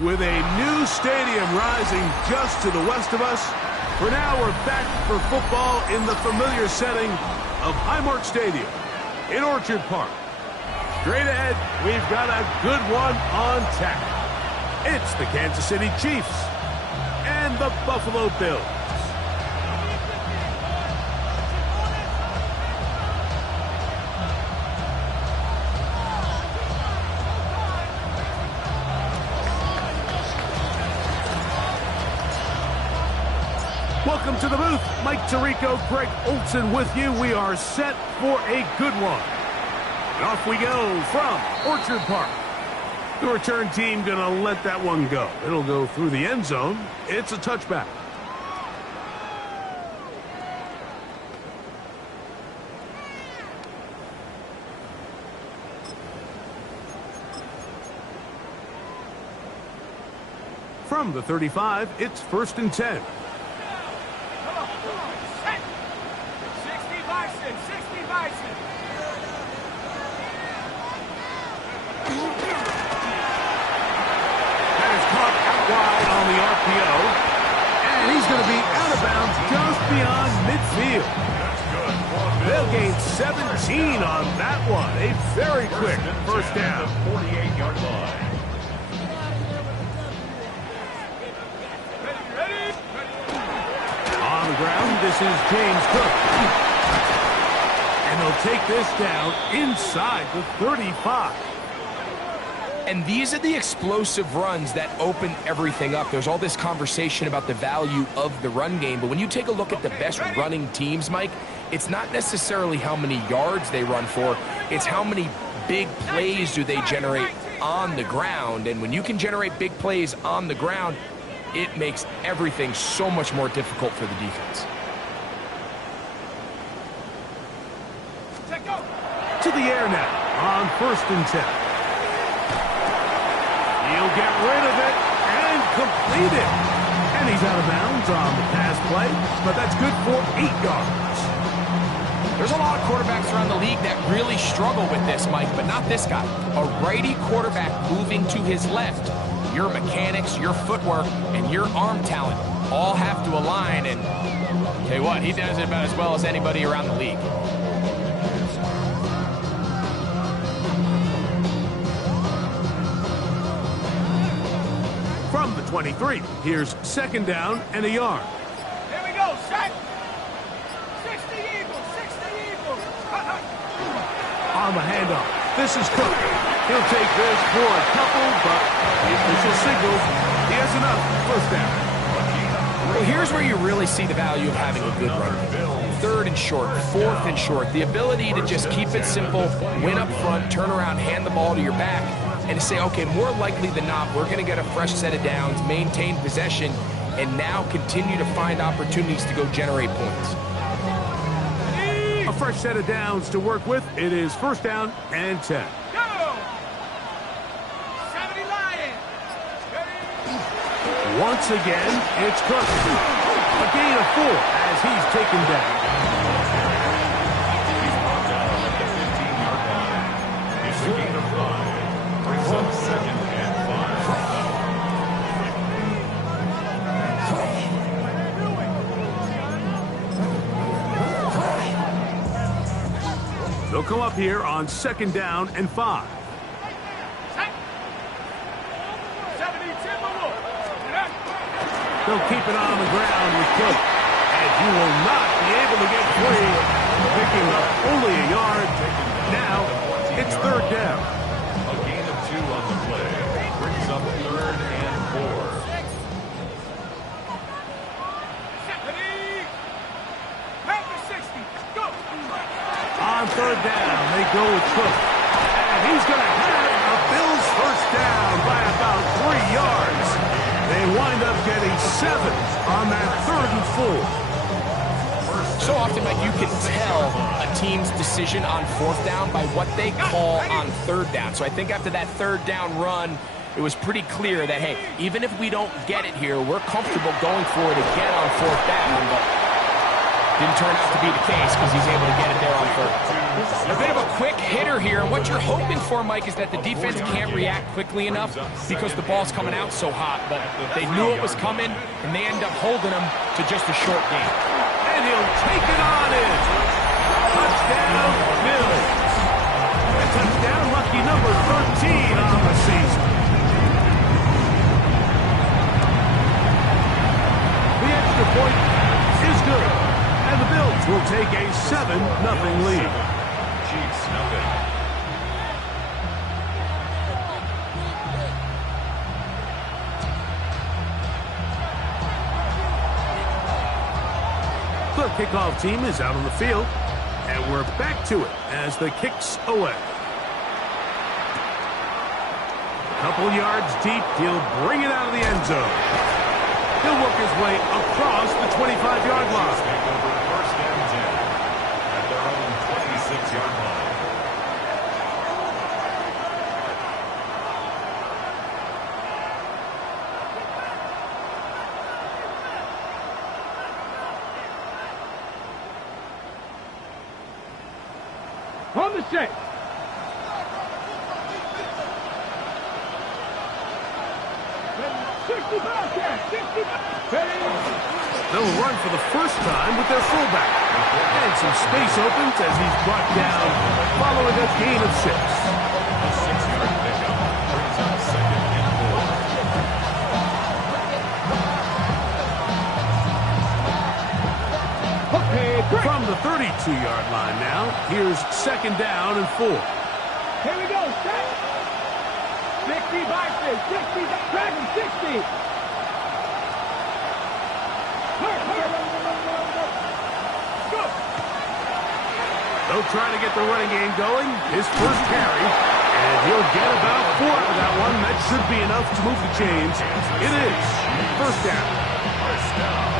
With a new stadium rising just to the west of us, for now we're back for football in the familiar setting of Highmark Stadium in Orchard Park. Straight ahead, we've got a good one on tap. It's the Kansas City Chiefs and the Buffalo Bills. Welcome to the booth. Mike Tirico, Greg Olson with you. We are set for a good one. And off we go from Orchard Park. The return team going to let that one go. It'll go through the end zone. It's a touchback. From the 35, it's 1st and 10. And he's going to be out of bounds just beyond midfield. They'll gain 17 on that one. A very quick first down. 48-yard line. On the ground, this is James Cook. And they'll take this down inside the 35. And these are the explosive runs that open everything up. There's all this conversation about the value of the run game, but when you take a look at the best running teams, Mike, it's not necessarily how many yards they run for, it's how many big plays do they generate on the ground. And when you can generate big plays on the ground, it makes everything so much more difficult for the defense. To the air now on 1st and 10. He'll get rid of it and complete it. And he's out of bounds on the pass play, but that's good for 8 yards. There's a lot of quarterbacks around the league that really struggle with this, Mike, but not this guy. A righty quarterback moving to his left. Your mechanics, your footwork, and your arm talent all have to align, and tell you what, he does it about as well as anybody around the league. From the 23, here's 2nd down and a yard. Here we go, set. 60 Eagles, 60 Eagles. On the handoff, this is Cook. He'll take this for a couple, but the official signals he has enough. 1st down. Well, here's where you really see the value of having a good runner. 3rd and short, 4th and short. The ability to just keep it simple, win up front, turn around, hand the ball to your back, and to say, okay, more likely than not, we're going to get a fresh set of downs, maintain possession, and now continue to find opportunities to go generate points. A fresh set of downs to work with. It is 1st down and 10. Go! 70 Lions. Once again, it's Cook. A gain of 4 as he's taken down. He's brought down at the 15-yard line. It's a gain of 5. Brings up 2nd and 5. They'll come up here on 2nd down and 5. They'll keep it on the ground with Cook. And you will not be able to get free. Picking up only a yard. Now, it's 3rd down. A gain of 2 on the play. Brings up 3rd and 4. On 3rd down, they go with Cook. And he's going to have a Bills 1st down by about 3 yards. They wind up getting 7 on that 3rd and 4. So often, Mike, you can tell a team's decision on 4th down by what they call on 3rd down. So I think after that 3rd down run, it was pretty clear that, hey, even if we don't get it here, we're comfortable going for it again on 4th down. But Didn't turn out to be the case because he's able to get it there on third. A bit of a quick hitter here, and what you're hoping for, Mike, is that the defense can't react quickly enough because the ball's coming out so hot, but they knew it was coming, and they end up holding him to just a short game. And he'll take it on in. Touchdown, Bills. A touchdown, lucky number 13 on the season. The extra point is good, and the Bills will take a 7-0 lead. Chiefs nothing. The kickoff team is out on the field, and we're back to it as the kick's away. A couple yards deep, he'll bring it out of the end zone. He'll work his way across the 25-yard line. Take over first and 10 at their own 26-yard line. On the set. They'll run for the first time with their fullback. And some space opens as he's brought down following a gain of 6. A 6-yard pickup brings up second and 4. Okay, great. From the 32-yard line now, here's second down and 4. Here we go, set. 60 boxes, 60, dragon, 60. Go. They'll try to get the running game going. His first carry, and he'll get about 4 out of that one. That should be enough to move the chains. It is first down.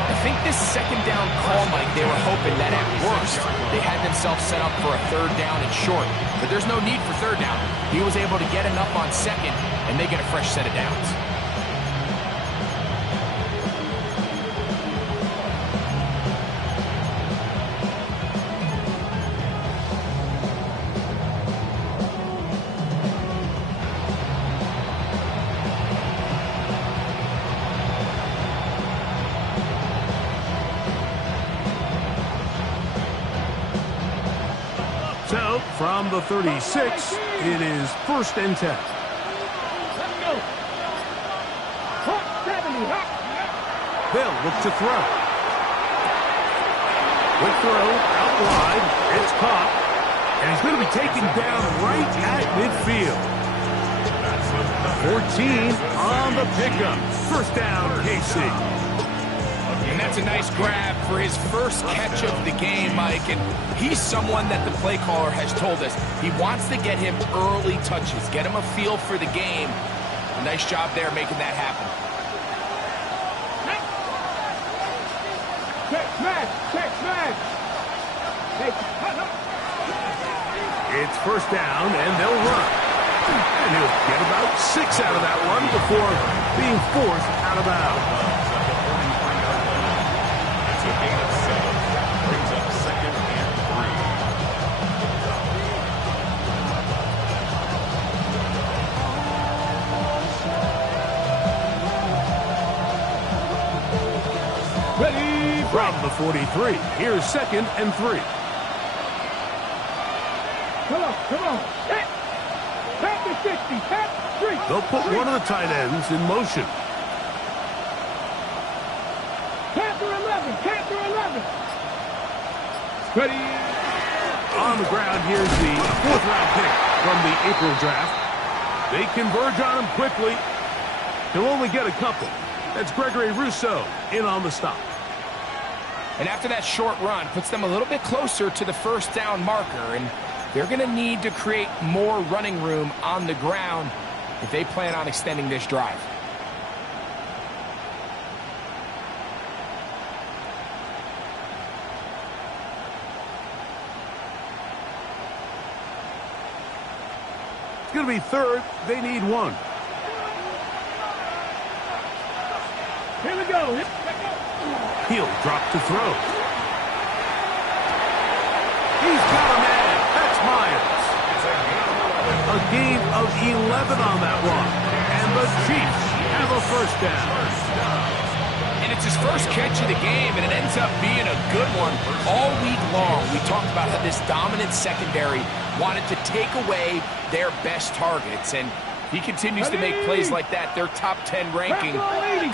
I think this second down call, Mike, they were hoping that at worst they had themselves set up for a third down and short. But there's no need for third down. He was able to get enough on second, and they get a fresh set of downs. So, from the 36, it is first and 10. Let's go. Hot 70, hot. They'll look to throw. Quick throw, out wide, it's caught, and he's going to be taken down right at midfield. 14 on the pickup. First down, KC. And that's a nice grab for his first catch of the game, Mike. And he's someone that the play caller has told us he wants to get him early touches, get him a feel for the game. A nice job there making that happen. Check smash, check smash. Hey, It's first down, and they'll run. And he'll get about 6 out of that one before being forced out of bounds. It's a gain of 7. Brings up second and 3. Ready, From the 43, here's second and 3. come on. Set. Tap the 60, tap 3. They'll put one of the tight ends in motion. Panther 11, Panther 11. Ready. On the ground, here's the 4th-round pick from the April draft. They converge on him quickly. He'll only get a couple. That's Gregory Rousseau in on the stop. And after that short run, puts them a little bit closer to the first down marker. And they're going to need to create more running room on the ground if they plan on extending this drive. It's going to be third. They need 1. Here we go. He'll drop to throw. He's got a man. That's Myers. A gain of 11 on that one. And the Chiefs have a first down. And it's his first catch of the game, and it ends up being a good one. All week long, we talked about how this dominant secondary wanted to take away their best targets, and he continues to make plays like that. Their top 10 ranking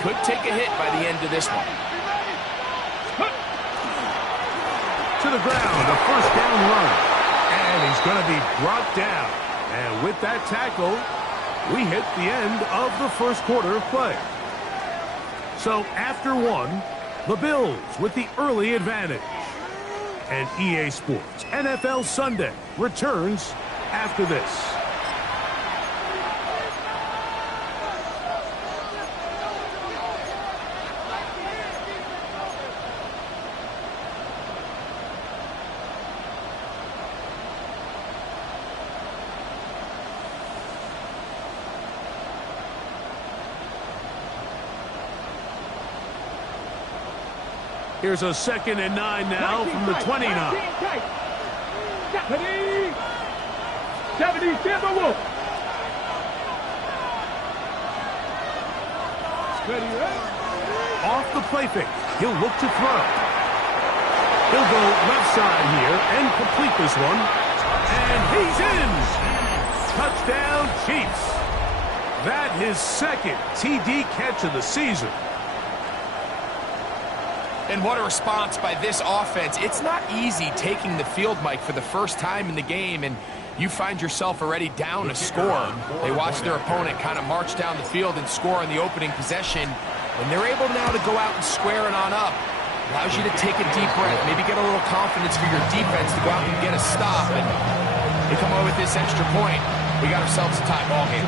could take a hit by the end of this one. To the ground, a first down run. And he's going to be brought down. And with that tackle, we hit the end of the first quarter of play. So after one, the Bills with the early advantage. And EA Sports NFL Sunday returns after this. Here's a 2nd and 9 now from the 29. 70, Timberwolf. Off the play fake. He'll look to throw. He'll go left side here and complete this one. And he's in. Touchdown, Chiefs. That his 2nd TD catch of the season. And what a response by this offense. It's not easy taking the field, Mike, for the first time in the game, and you find yourself already down a score. They watch their opponent kind of march down the field and score on the opening possession, and they're able now to go out and square it on up. Allows you to take a deep breath, maybe get a little confidence for your defense to go out and get a stop, and they come away with this extra point. We got ourselves a tie ball game.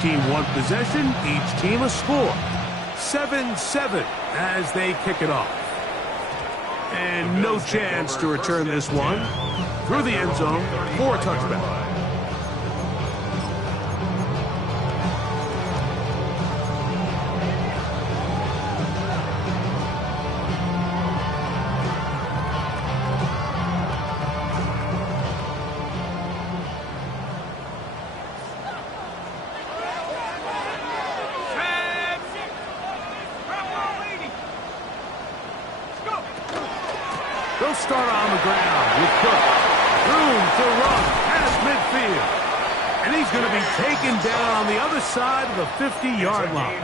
Team one possession, each team a score. 7-7 as they kick it off. And no chance to return this one. Through the end zone for a touchback. They'll start on the ground with Cook. Room to run past midfield. And he's going to be taken down on the other side of the 50-yard line.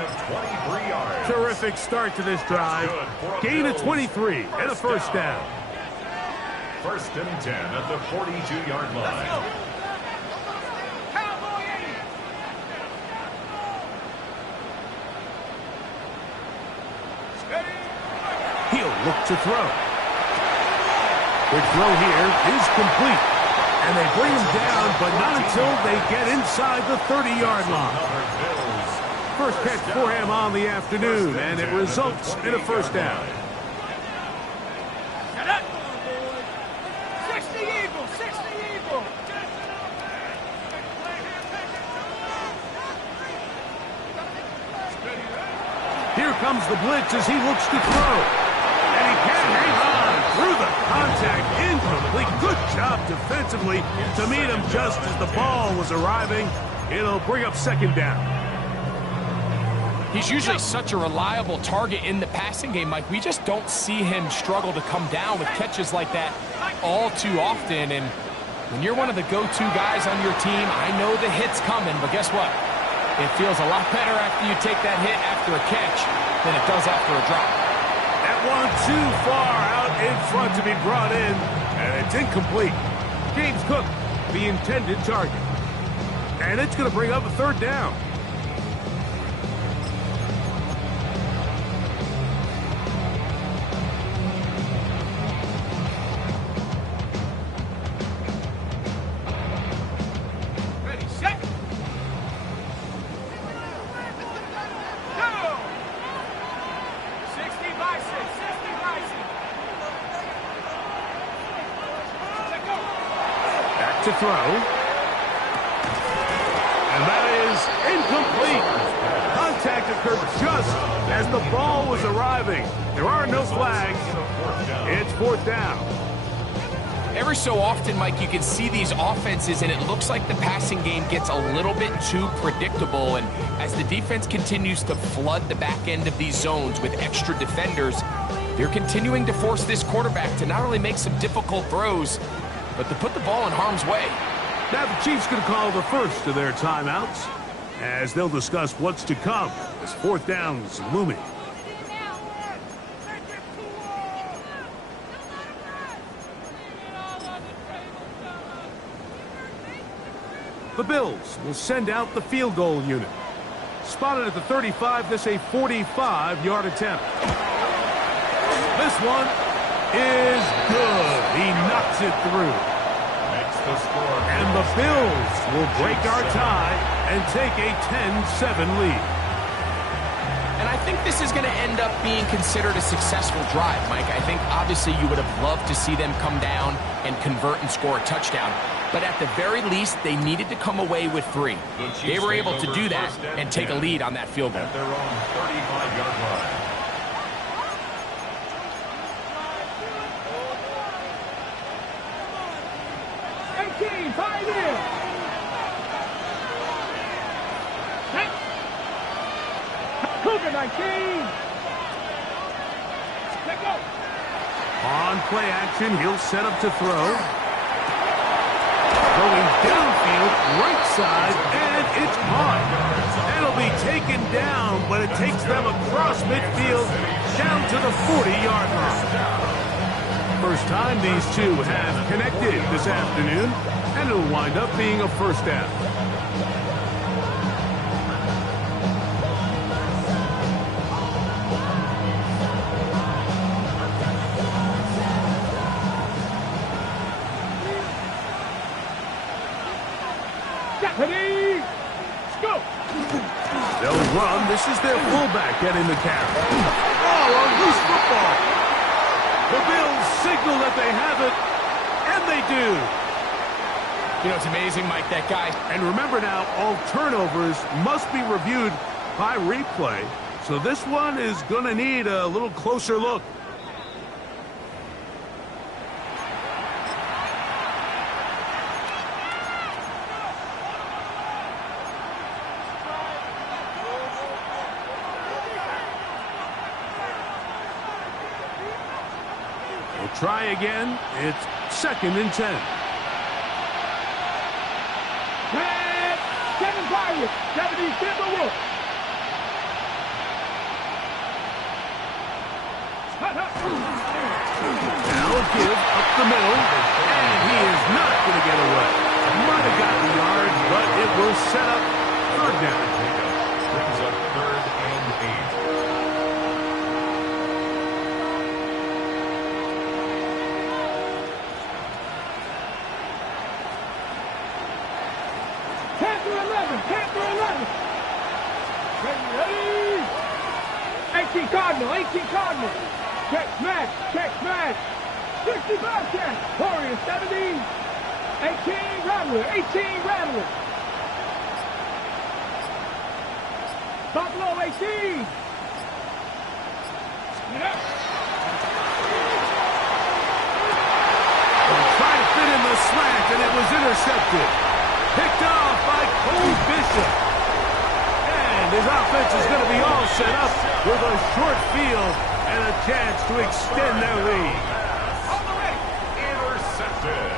Terrific start to this drive. Gain of 23 and a first down. 1st and 10 at the 42-yard line. He'll look to throw. The throw here is complete. And they bring him down, but not until they get inside the 30-yard line. First catch for him on the afternoon, and it results in a first down. 60 Eagles, 60 Eagles. Here comes the blitz as he looks to throw. And he can't hang on through the contact. Incomplete. Good job defensively to meet him just as the ball was arriving. It'll bring up 2nd down. He's usually such a reliable target in the passing game, Mike. We just don't see him struggle to come down with catches like that all too often. And when you're one of the go-to guys on your team, I know the hit's coming, but guess what? It feels a lot better after you take that hit after a catch than it does after a drop. That one too far out in front to be brought in, and it's incomplete. James Cook, the intended target. And it's going to bring up a 3rd down. Ready, set. Go! 60 by 6, 60 by throw. And that is incomplete. Contact occurred just as the ball was arriving. There are no flags. It's fourth down. Every so often, Mike, you can see these offenses, and it looks like the passing game gets a little bit too predictable. And as the defense continues to flood the back end of these zones with extra defenders, they're continuing to force this quarterback to not only make some difficult throws, but to put the ball in harm's way. Now the Chiefs going to call the first of their timeouts as they'll discuss what's to come as fourth down's looming. The Bills will send out the field goal unit. Spotted at the 35, this a 45-yard attempt. This one is good. He knocks it through. And the Bills will break our tie and take a 10-7 lead. And I think this is going to end up being considered a successful drive, Mike. I think obviously you would have loved to see them come down and convert and score a touchdown. But at the very least, they needed to come away with 3. They were able to do that and take a lead on that field goal. At their own 35-yard line. Cougar 19. Let go. On play action, he'll set up to throw. Going downfield, right side, and it's caught. That'll be taken down, but it takes them across midfield down to the 40-yard line. First time these two have connected this afternoon, and it'll wind up being a first down. They'll run. This is their fullback getting the carry. Oh, a loose football. The Bills signal that they have it, and they do. You know, it's amazing, Mike, that guy. And remember now, all turnovers must be reviewed by replay. So this one is going to need a little closer look. Try again. It's 2nd and 10. 7 Pirates. 70 Timberwolves. Now a give up the middle, and he is not going to get away. Might have got the yard, but it will set up 3rd down. Brings up 3rd and 8. Panther 11. Ready. 18 Cardinal. Check smash. 60 Bobcat. Warrior 70. 18 Rattler. Buffalo 18. Trying to fit in the slant, and it was intercepted. Picked off by Cole Bishop. And his offense is going to be all set up with a short field and a chance to extend their lead. Intercepted.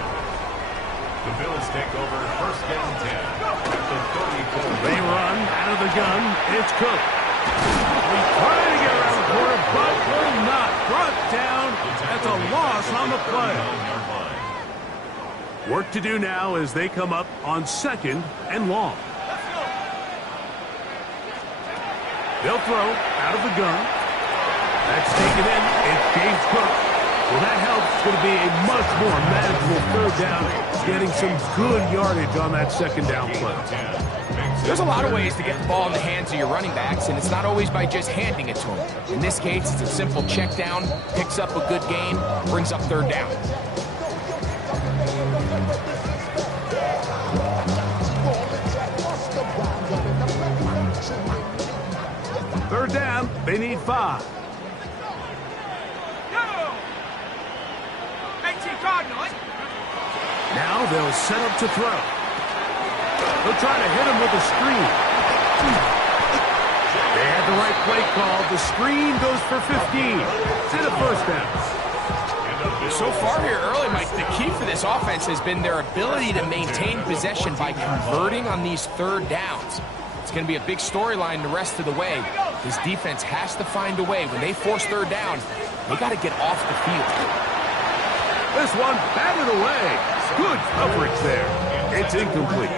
The Bills take over 1st and 10 at the 34. They run out of the gun. It's Cook. He's trying to get around the corner, but will not. Brought down. That's a loss on the play. Work to do now as they come up on 2nd and long. They'll throw out of the gun. That's taken in. It's James Cook. Well, that helps. It's going to be a much more manageable 3rd down, getting some good yardage on that 2nd down play. There's a lot of ways to get the ball in the hands of your running backs, and it's not always by just handing it to them. In this case, it's a simple check down, picks up a good gain, brings up 3rd down. They need 5. Now they'll set up to throw. They'll try to hit him with a screen. They had the right play call. The screen goes for 15. It's in a first down. So far here early, Mike, the key for this offense has been their ability to maintain possession by converting on these third downs. It's going to be a big storyline the rest of the way. This defense has to find a way. When they force third down, they got to get off the field. This one batted away. Good coverage there. It's incomplete.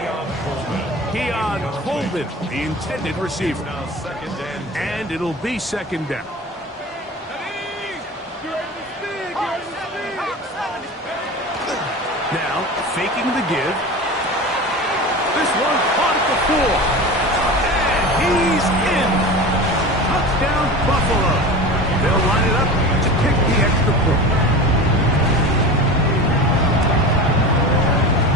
Keon Coleman, the intended receiver. And it'll be second down. Now, faking the give. This one caught at the 4. And he's in. Touchdown, Buffalo. They'll line it up to kick the extra point.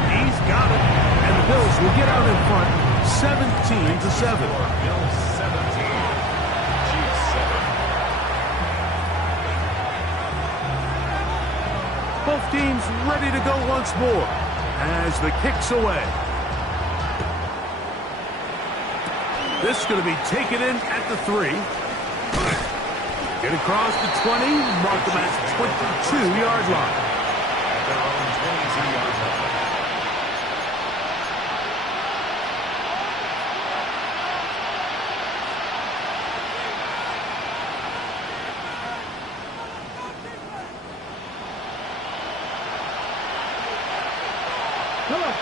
He's got it. And the Bills will get out in front, 17-7. Bills 17, Chiefs 7. Both teams ready to go once more as the kick's away. This is going to be taken in at the 3. Get across the 20, mark them at 22-yard line. At their own 22-yard line.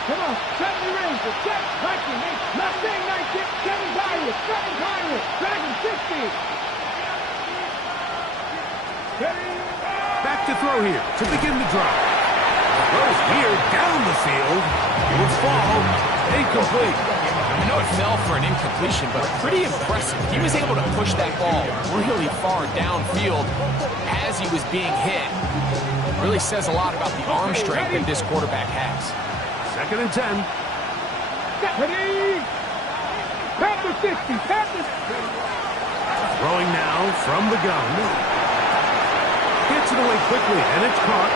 Come on. 70 range. Check. 19. Mustang 19. 7 Pirate. 7 Pirate. Dragon 60. Back to throw here to begin the drive. Throws here down the field. It will fall. Incomplete. I know it fell for an incompletion, but pretty impressive. He was able to push that ball really far downfield as he was being hit. Really says a lot about the arm strength that this quarterback has. Second and 10. Ready. Panther 60. Panther. Throwing now from the gun. Gets it away quickly, and it's caught.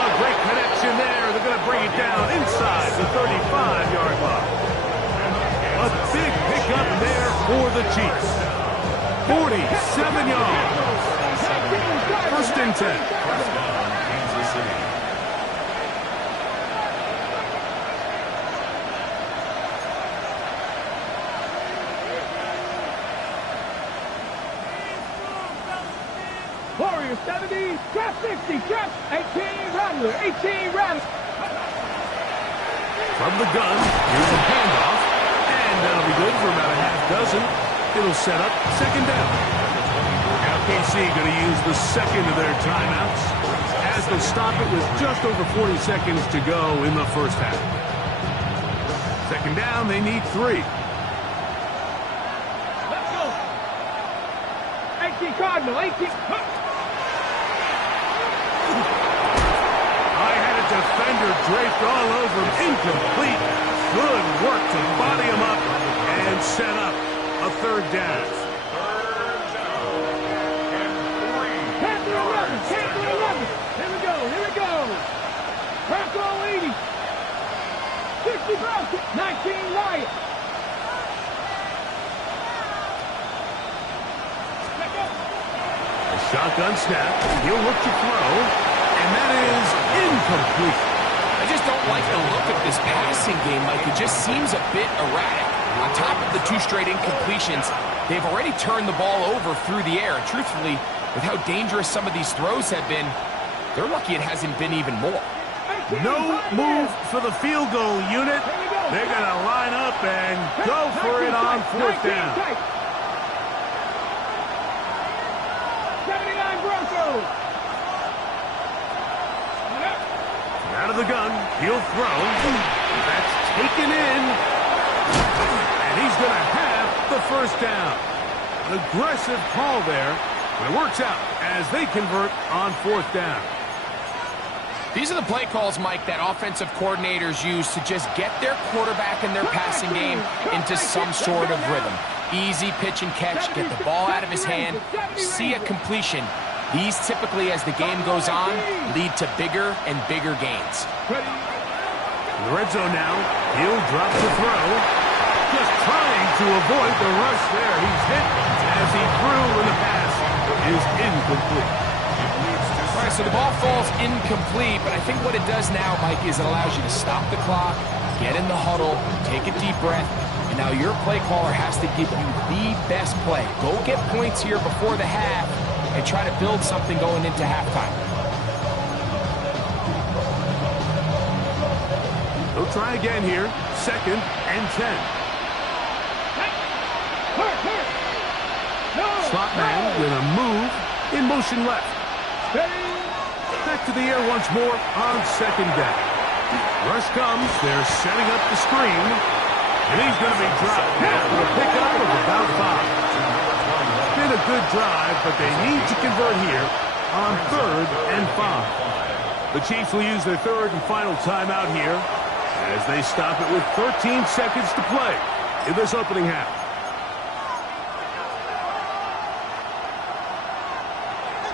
A great connection there. They're going to bring it down inside the 35-yard line. A big pickup there for the Chiefs. 47 yards. First and 10. First down, Kansas City. Warrior 70. Trap 60. Trap 18. Rattler. 18. Rattler. From the gun, here's a handoff. And that'll be good for about a half dozen. It'll set up second down. Now KC going to use the second of their timeouts as they'll stop it with just over 40 seconds to go in the first half. Second down, they need 3. Let's go. 18 Cardinal. 18. I had a defender draped all over him. Incomplete. Good work to body him up and set up a third down. Third down and 3. Panther 11. Panther 11. Here we go. Bronco 80. 60 Bronco. 19 Riot. A shotgun snap. He'll look to throw. And that is incomplete. I just don't like the look of this passing game, Mike. It just seems a bit erratic. On top of the 2 straight incompletions, they've already turned the ball over through the air. And truthfully, with how dangerous some of these throws have been, they're lucky it hasn't been even more. No move for the field goal unit. They're going to line up and go for it on fourth down. 79 Broncos. Out of the gun, he'll throw. That's taken in. And he's going to have the first down. An aggressive call there. But it works out as they convert on fourth down. These are the play calls, Mike, that offensive coordinators use to just get their quarterback and their passing game into some sort of rhythm. Easy pitch and catch, get the ball out of his hand, see a completion. These typically, as the game goes on, lead to bigger and bigger gains. In the red zone now, he'll drop the throw. Just trying to avoid the rush there. He's hit as he threw, and the pass is incomplete. All right, so the ball falls incomplete, but I think what it does now, Mike, is it allows you to stop the clock, get in the huddle, take a deep breath, and now your play caller has to give you the best play. Go get points here before the half and try to build something going into halftime. He'll try again here. 2nd and 10. Slot man with a move in motion left. Back to the air once more on 2nd down. Rush comes. They're setting up the screen. And he's going to be dropped for a pickup of about 5. Been a good drive, but they need to convert here on 3rd and 5. The Chiefs will use their 3rd and final timeout here as they stop it with 13 seconds to play in this opening half.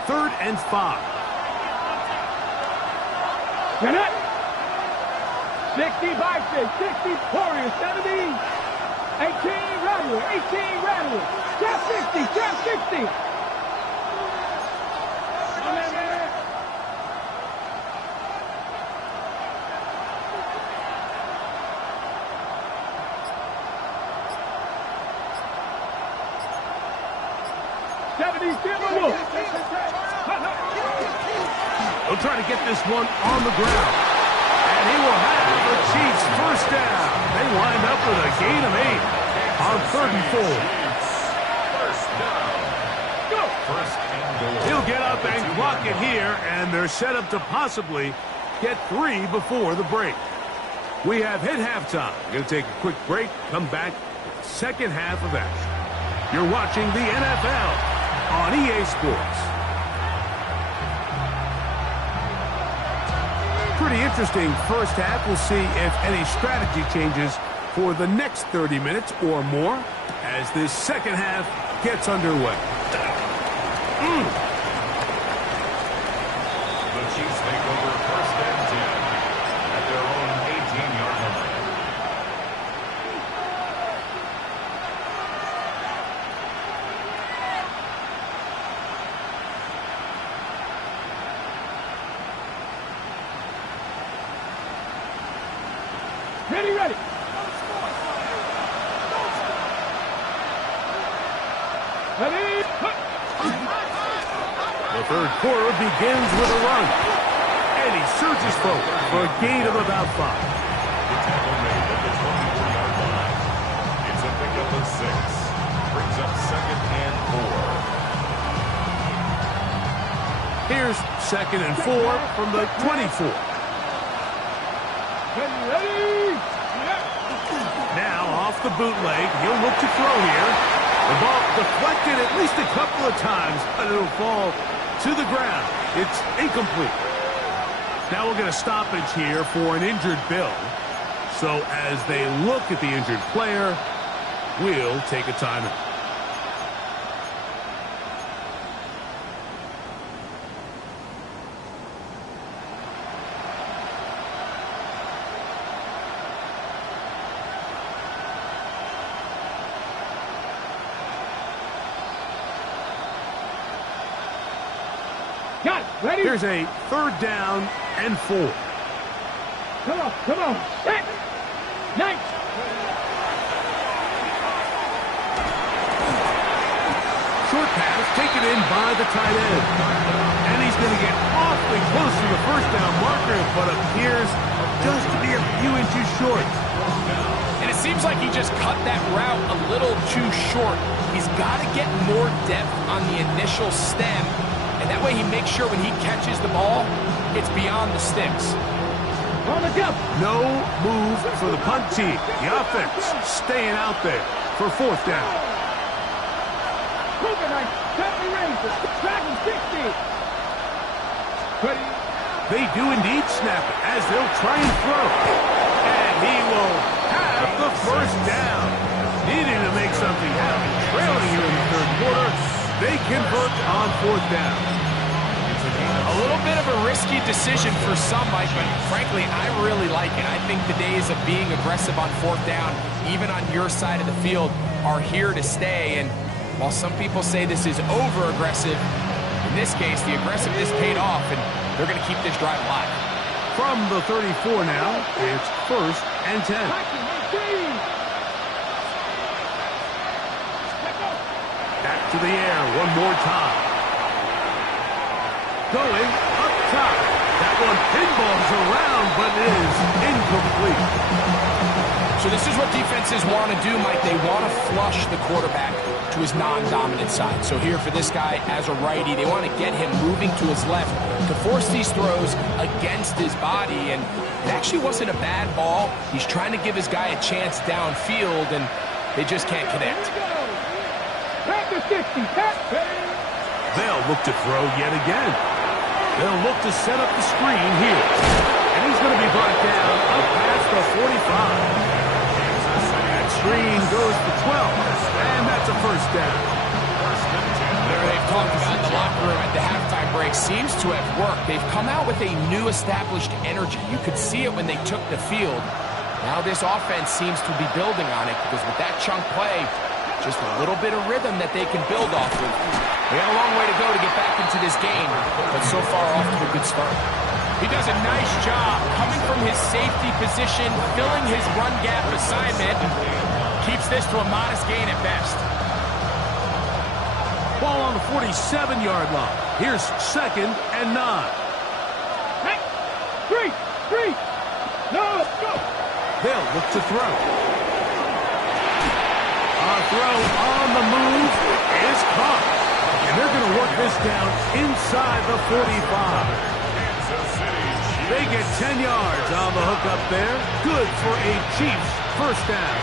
Third and 5. Get it. 60 Vikings, 60 Warriors, 70. 18 Rattlers, 18 Rattlers. Trap 60, trap 60. He'll try to get this one on the ground. And he will have the Chiefs first down. They wind up with a gain of 8 on 3rd and 4. First down. Go. First and goal. He'll get up and clock it here, and they're set up to possibly get 3 before the break. We have hit halftime. Going to take a quick break, come back with the second half of action. You're watching the NFL on EA Sports. Pretty interesting first half. We'll see if any strategy changes for the next 30 minutes or more as this second half gets underway. The Chiefs take over 1st and 10 at their own 18-yard line. Ready, ready. Ready. The third quarter begins with a run. And he surges forward for a gain of about 5. The tackle made at the 24-yard line. It's a pickup of 6. Brings up 2nd and 4. Here's 2nd and 4 from the 24. Ready. Now off the bootleg, he'll look to throw here. The ball deflected at least a couple of times, but it'll fall to the ground. It's incomplete. Now we'll get a stoppage here for an injured Bill. So as they look at the injured player, we'll take a timeout. Got it. Ready. Here's a 3rd down and 4. Come on, come on. Set. Nice. Short pass taken in by the tight end. And he's going to get awfully close to the first down marker, but appears just to be a few inches short. And it seems like he just cut that route a little too short. He's got to get more depth on the initial stem, and that way he makes sure when he catches the ball, it's beyond the sticks. On the jump. No move for the punt team. The offense staying out there for 4th down. Cougar Knight. Company Rangers. Dragon 60. Ready. They do indeed snap it as they'll try and throw. And he will have the first down. Needing to make something happen. Trailing here in the third quarter. They convert on fourth down. A little bit of a risky decision for some, Mike, but frankly, I really like it. I think the days of being aggressive on fourth down, even on your side of the field, are here to stay. And while some people say this is over-aggressive, in this case, the aggressiveness paid off, and they're going to keep this drive alive. From the 34 now, it's 1st and 10. Back to the air one more time. Going up top. That one pinballs around, but is incomplete. So this is what defenses want to do, Mike. They want to flush the quarterback to his non-dominant side. So here for this guy as a righty, they want to get him moving to his left to force these throws against his body. And it actually wasn't a bad ball. He's trying to give his guy a chance downfield, and they just can't connect. They'll look to throw yet again. They'll look to set up the screen here. And he's going to be brought down up past the 45. That screen goes to 12. And that's a first down. They've talked about the locker room at the halftime break. Seems to have worked. They've come out with a new established energy. You could see it when they took the field. Now this offense seems to be building on it because with that chunk play, just a little bit of rhythm that they can build off of. They got a long way to go to get back into this game, but so far off to a good start. He does a nice job coming from his safety position, filling his run gap assignment, and keeps this to a modest gain at best. Ball on the 47-yard line. Here's 2nd and 9. Hey, three. No, go. They'll look to throw. A throw on the move is caught. And they're going to work this down inside the 45. They get 10 yards on the hook up there. Good for a Chiefs first down.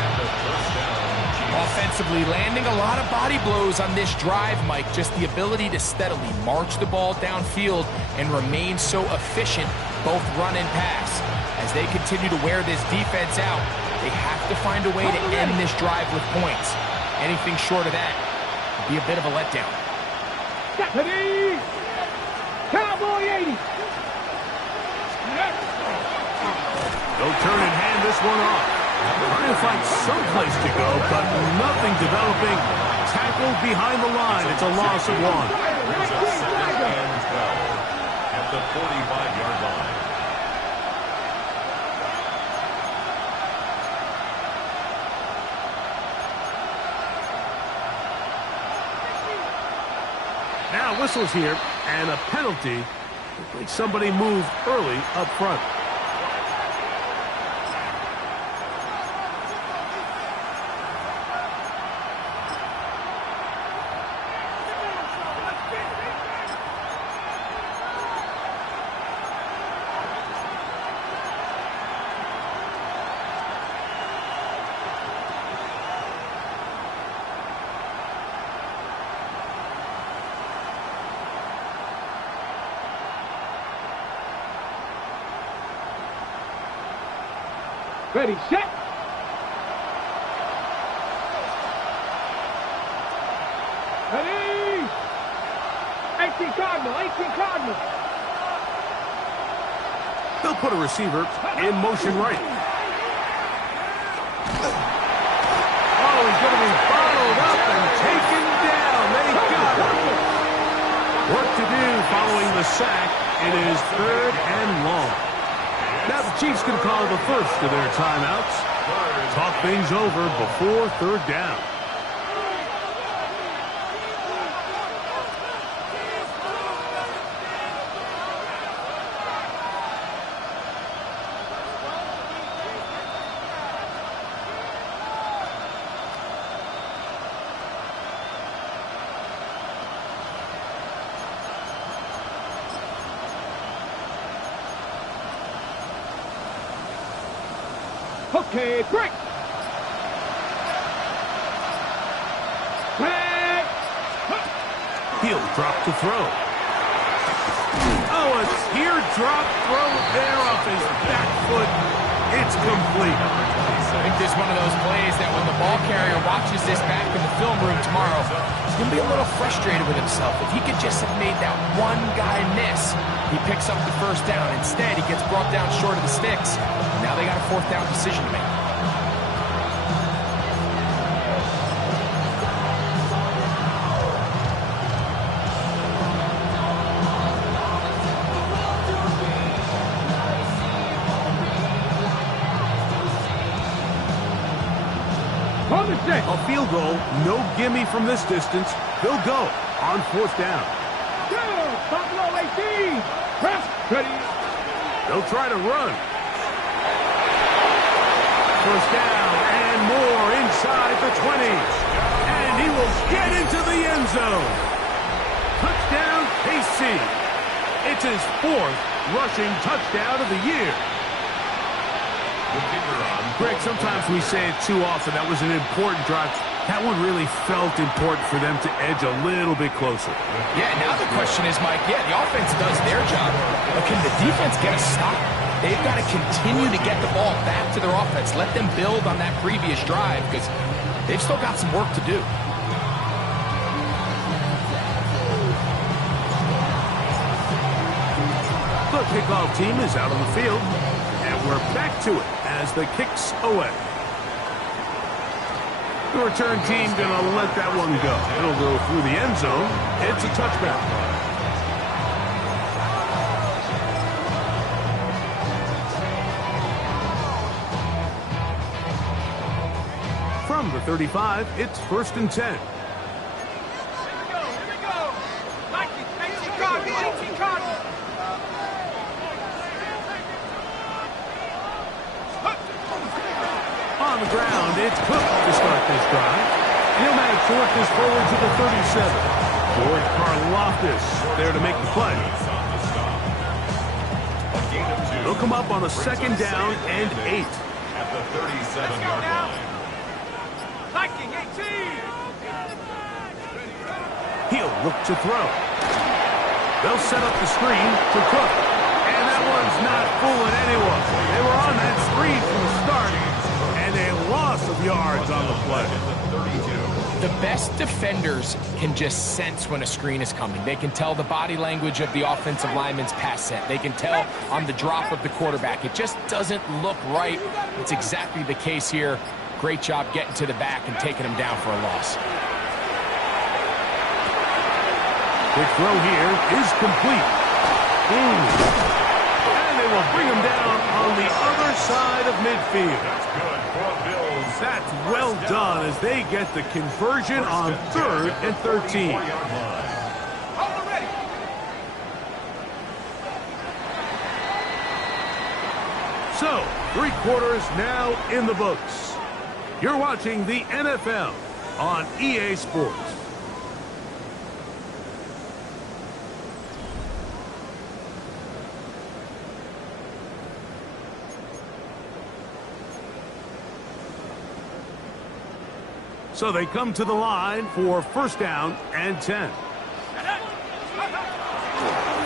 Offensively, landing a lot of body blows on this drive, Mike. Just the ability to steadily march the ball downfield and remain so efficient, both run and pass. As they continue to wear this defense out, they have to find a way to end this drive with points. Anything short of that would be a bit of a letdown. Cowboy 80. They'll turn and hand this one off. Trying to find some place to go, but nothing developing. Tackled behind the line. It's a loss of 1. At the 45-yard line. Now whistles here, and a penalty. Looks like somebody moved early up front. Ready, set. Ready. 18 Cardinal. They'll put a receiver in motion right. Oh, he's going to be bottled up and taken down. They got him. Work to do following the sack. It is 3rd and long. Now the Chiefs can call the first of their timeouts. Talk things over before 3rd down. Okay, break. He'll drop to throw. Oh, a teardrop throw there off his back foot. It's It's complete. I think this is one of those plays that when the ball carrier watches this back in the film room tomorrow, he's going to be a little frustrated with himself. If he could just have made that one guy miss, he picks up the first down. Instead, he gets brought down short of the sticks. Now they got a fourth down decision to make. A field goal, no gimme from this distance. They'll go on fourth down. Good. Buffalo 18. Press. Ready. They'll try to run. First down and more inside the 20. And he will get into the end zone. Touchdown, KC. It's his fourth rushing touchdown of the year. Greg, sometimes we say it too often. That was an important drive. That one really felt important for them to edge a little bit closer. Yeah, now the question is, Mike, the offense does their job, but can the defense get a stop? They've got to continue to get the ball back to their offense. Let them build on that previous drive because they've still got some work to do. The kickoff team is out on the field, and we're back to it as the kick's away. The return team going to let that one go. It'll go through the end zone. It's a touchback. From the 35, it's 1st and 10. On the ground, it's Cook to start this drive. He'll manage to work this forward to the 37. George Karlaftis there to make the play. They'll come up on a 2nd down and 8. At the 37-yard line. Viking 18. He'll look to throw. They'll set up the screen to Cook. And that one's not fooling anyone. They were on that screen from the start. And a loss of yards on the play. The best defenders can just sense when a screen is coming. They can tell the body language of the offensive lineman's pass set. They can tell on the drop of the quarterback. It just doesn't look right. It's exactly the case here. Great job getting to the back and taking him down for a loss. Quick throw here is complete. And they will bring him down on the other side of midfield. That's good for Bills. That's well done as they get the conversion on 3rd and 13. So, 3 quarters now in the books. You're watching the NFL on EA Sports. So they come to the line for 1st down and 10.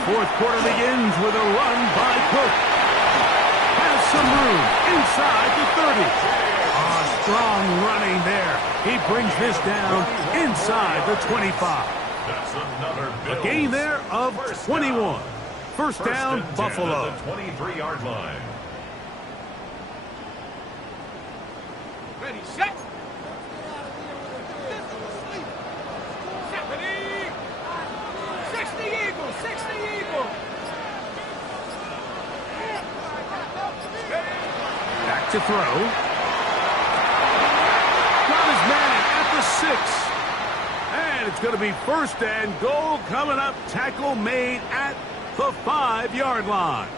4th quarter begins with a run by Cook. Has some room inside the 30. Strong running there. He brings this down inside the 25. That's another Bills. A gain there of 21. First down, Buffalo. At the 23-yard line. Ready, set. 60 Eagles, 60 Eagles. Back to throw. Got his man at the 6. And it's going to be 1st and goal coming up. Tackle made at the 5-yard line.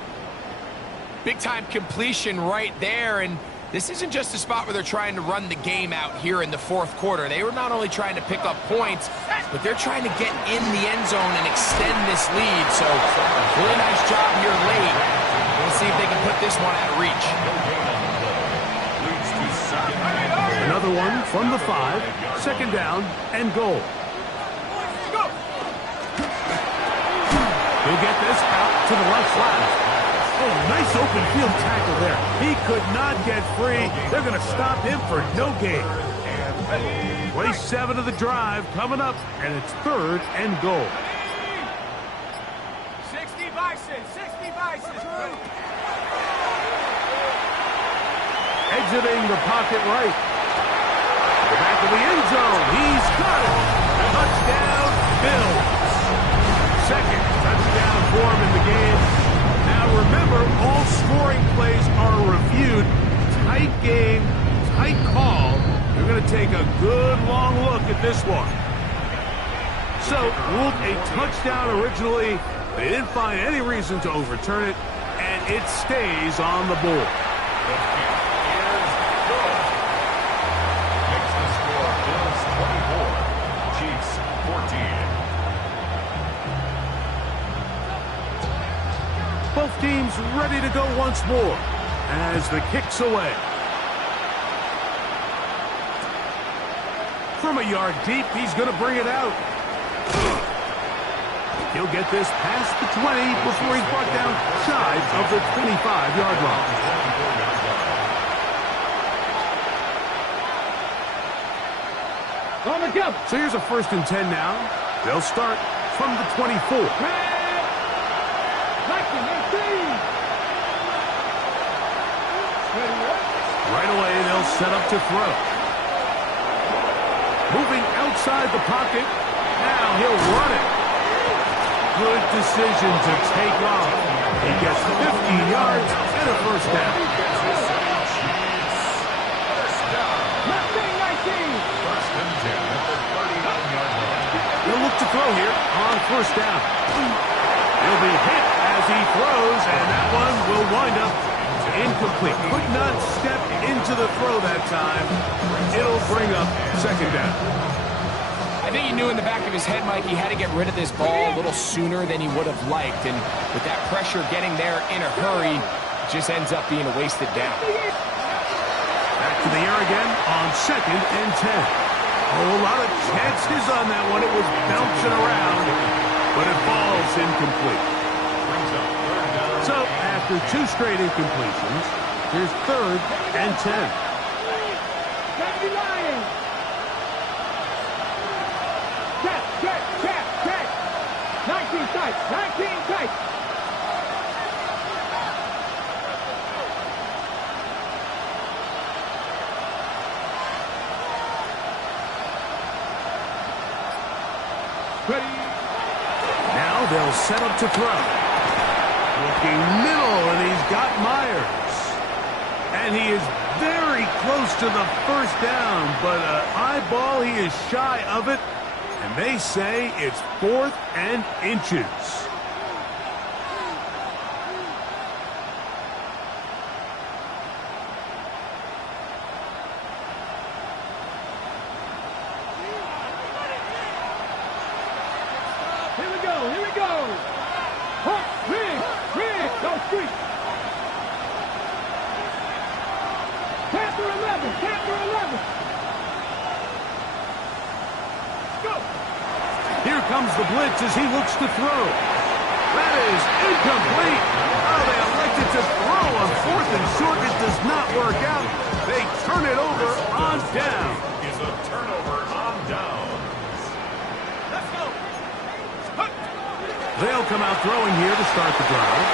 Big time completion right there, and this isn't just a spot where they're trying to run the game out here in the 4th quarter. They were not only trying to pick up points, but they're trying to get in the end zone and extend this lead. So, really nice job here late. We'll see if they can put this one out of reach. Another one from the 5. 2nd down and goal. He'll get this out to the left side. Oh, nice open field tackle there. He could not get free. They're going to stop him for no gain. 27 of the drive coming up, and it's 3rd and goal. 60 Bison, 60 Bison. Exiting the pocket right. The back of the end zone. He's got it. Touchdown, Bills. 2nd touchdown for him in the game. Now remember, all scoring plays are reviewed. Tight game, tight call. You're going to take a good long look at this one. So, ruled a touchdown originally. They didn't find any reason to overturn it, and it stays on the board. Makes the score Bills 24, Chiefs 14. Both teams ready to go once more as the kick's away. From a yard deep, he's going to bring it out. He'll get this past the 20 before he's brought down shy of the 25-yard line. On the go. So here's a 1st and 10 now. They'll start from the 24. Right away, they'll set up to throw. Moving outside the pocket. Now he'll run it. Good decision to take off. He gets 15 yards and a 1st down. He'll look to throw here on 1st down. He'll be hit as he throws, and that one will wind up incomplete. Could not step into the throw that time. It'll bring up 2nd down. I think he knew in the back of his head, Mike, he had to get rid of this ball a little sooner than he would have liked. And with that pressure getting there in a hurry, it just ends up being a wasted down. Back to the air again on 2nd and 10. Oh, a lot of chances on that one. It was bouncing around, but it falls incomplete. So after 2 straight incompletions, here's 3rd and 10. Check. 19 tight. Ready. Now they'll set up to throw. Looking middle, and he's got Myers. And he is very close to the 1st down, but an eyeball, he is shy of it. And they say it's 4th and inches. Here we go. Hawk, rig, go street. Panther 11. Go. Here comes the blitz as he looks to throw. That is incomplete. Oh, they elected to throw on 4th and short. It does not work out. They turn it over on down. Is a turnover on down. Let's go. They'll come out throwing here to start the drive.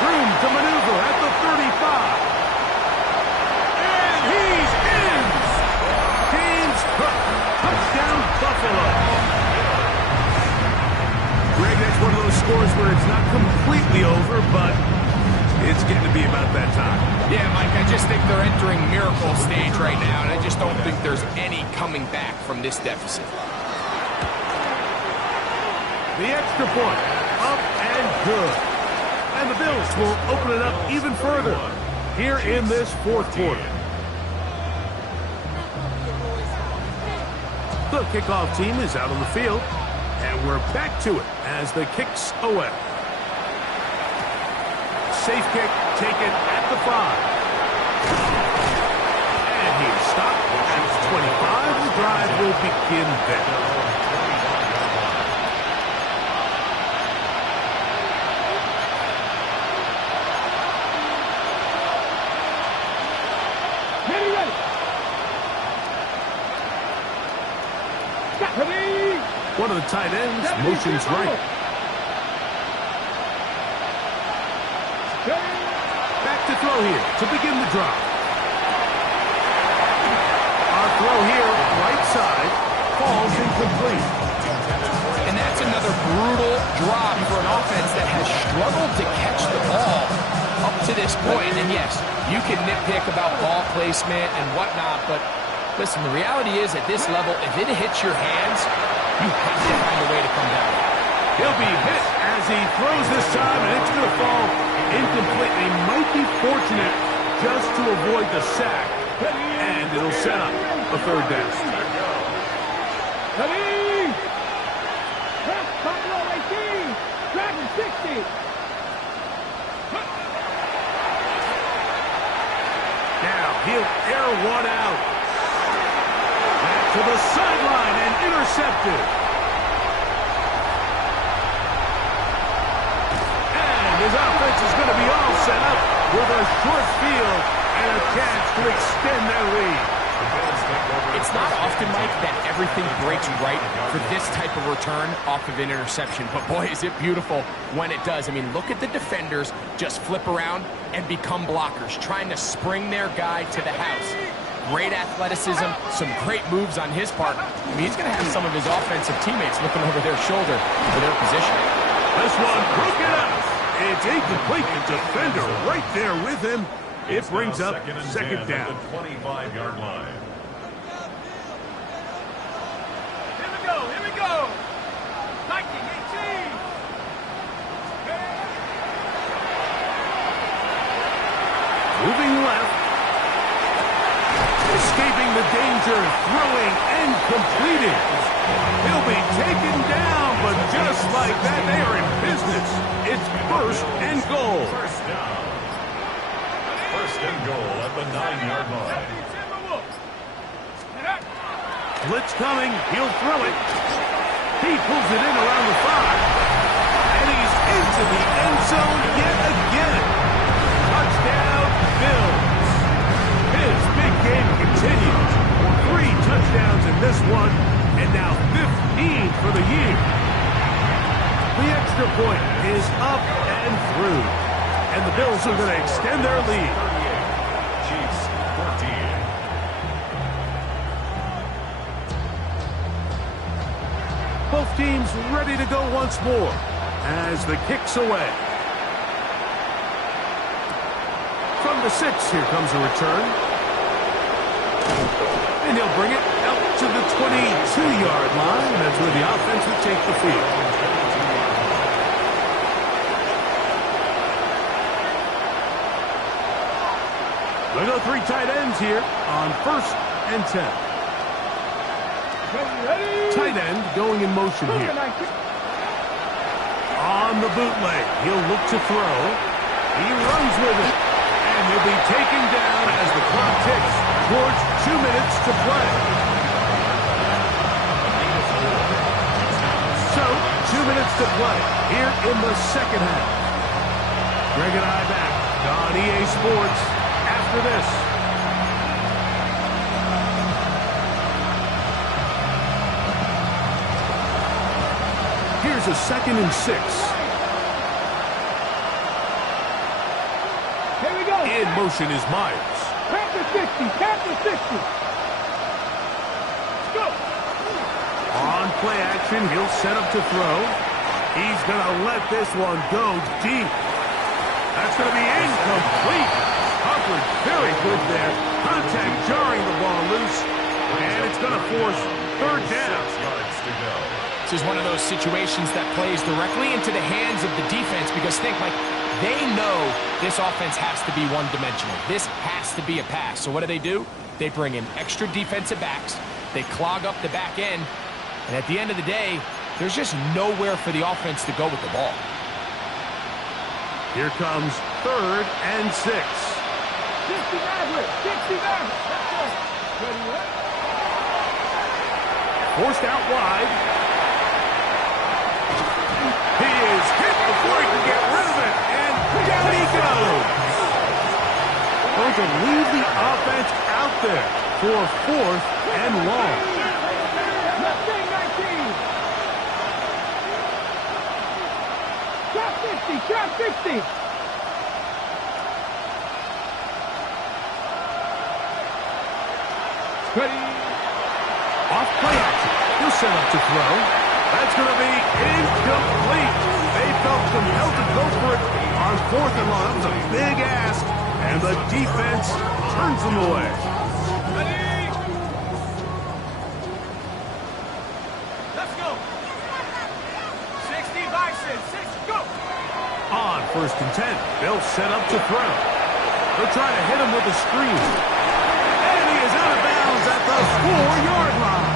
Room to maneuver at the 35. And he's in. James Cook. Touchdown, Buffalo. Greg, that's one of those scores where it's not completely over, but it's getting to be about that time. Yeah, Mike, I just think they're entering miracle stage right now, and I just don't think there's any coming back from this deficit. The extra point, up and good. And the Bills will open it up even further here in this 4th quarter. The kickoff team is out on the field, and we're back to it as the kick's away. Safe kick taken at the 5. And he's stopped at 25. The drive will begin there. ready. Ready. One of the tight ends motions right. Back to throw here to begin the drive. Our throw here, right side, falls incomplete. And that's another brutal drop for an offense that has struggled to catch the ball up to this point. And yes, you can nitpick about ball placement and whatnot, but listen, the reality is at this level, if it hits your hands, you have to find a way to come down. He'll be hit as he throws this time, and it's going to fall incomplete. They might be fortunate just to avoid the sack, and it'll set up a third down. Ready. Press Buffalo 18. Dragon 60. Now he'll air one out. Back to the sideline and intercepted. His offense is going to be all set up with a short field and a chance to extend their lead. It's not often, Mike, that everything breaks right for this type of return off of an interception. But boy, is it beautiful when it does. I mean, look at the defenders just flip around and become blockers, trying to spring their guy to the house. Great athleticism, some great moves on his part. I mean, he's going to have some of his offensive teammates looking over their shoulder for their position. This one broken up. It's incomplete. The defender right there with him. It brings up second down. 25-yard line. Here we go. Here we go. 1918. Moving left. Escaping the danger, throwing and completing. He'll be taken down, but just like that, they are in business. It's first and goal. First down. First and goal at the 9-yard line. Blitz coming. He'll throw it. He pulls it in around the 5. And he's into the end zone yet again. Touchdown, Bills. His big game continues. 3 touchdowns in this one, and now 15 for the year. The extra point is up and through, and the Bills are going to extend their lead. 38. Chiefs 14. Both teams ready to go once more as the kick's away. From the 6, here comes a return. And he'll bring it out to the 22-yard line. That's where the offense will take the field. They'll go 3 tight ends here on 1st and 10. Ready. Tight end going in motion here. On the bootleg, he'll look to throw. He runs with it. And he'll be taken down as the clock ticks towards 2 minutes to play. So, 2 minutes to play here in the second half. Greg and I back on EA Sports after this. Here's a 2nd and 6. Here we go. In motion is Myers. Panther 60. Panther 60. Go. On play action, he'll set up to throw. He's going to let this one go deep. That's going to be incomplete. Hubbard very good there. Contact jarring the ball loose. And it's going to force 3rd down. 6 yards to go. This is one of those situations that plays directly into the hands of the defense because think, like, they know this offense has to be one-dimensional. This has to be a pass. So what do? They bring in extra defensive backs. They clog up the back end. And at the end of the day, there's just nowhere for the offense to go with the ball. Here comes 3rd and 6. 60 Maverick. 60 Maverick. Ready, what? Forced out wide. He is hit before he can get rid of it. And down he goes. going to leave the offense out there for 4th and long. Left wing 19. Trap 50, trap 50. Ready. Off play action. He'll set up to throw. That's going to be incomplete. They felt compelled to go for it on 4th and long. That was a big ask, and the defense turns them away. Ready. Let's go. 60 Bison, 6, go. On 1st and 10, they'll set up to throw. They'll try to hit him with a screen. And he is out of bounds at the 4-yard line.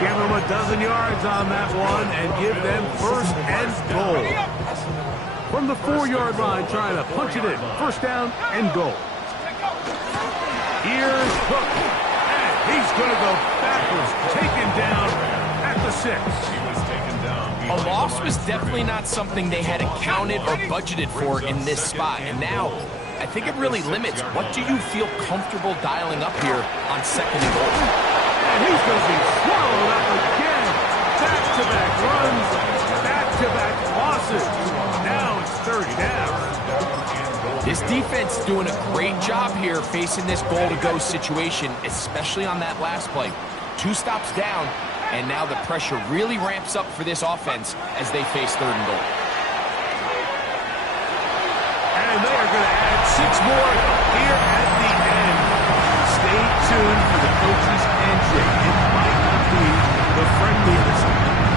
Give them a dozen yards on that one and give them 1st and goal. From the 4-yard line, trying to punch it in. 1st down and goal. Here's Cook. And he's going to go backwards, taken down at the 6. He was taken down. A loss was definitely not something they had accounted or budgeted for in this spot. And now, I think it really limits what do you feel comfortable dialing up here on 2nd and goal. And he's going to be swallowed up again. Back-to-back runs, back-to-back losses. Now it's 30 down. This defense doing a great job here facing this goal-to-go situation, especially on that last play. 2 stops down, and now the pressure really ramps up for this offense as they face 3rd and goal. And they are going to add 6 more here at the end. Stay tuned for the coach's handshake. It might not be the friendliest.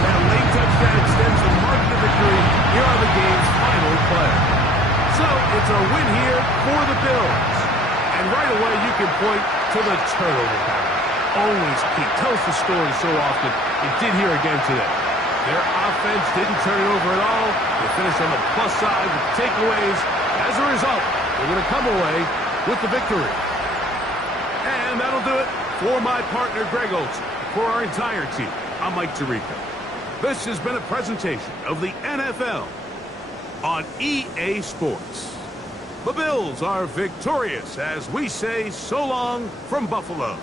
That late touchdown extends the margin of victory. Here are the game's final play. So it's a win here for the Bills. And right away you can point to the turnover battle. Always key. Tells the story so often. It did here again today. Their offense didn't turn it over at all. They finished on the plus side with takeaways. As a result, they're going to come away with the victory. And that'll do it for my partner, Greg Olsen. For our entire team, I'm Mike Tirico. This has been a presentation of the NFL on EA Sports. The Bills are victorious as we say so long from Buffalo.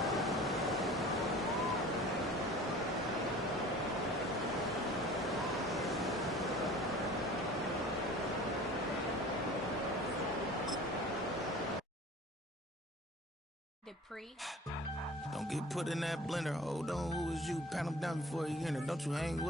Dupree. Don't get put in that blender. Hold on, who is you? Pat him down before he enter. Don't you hang with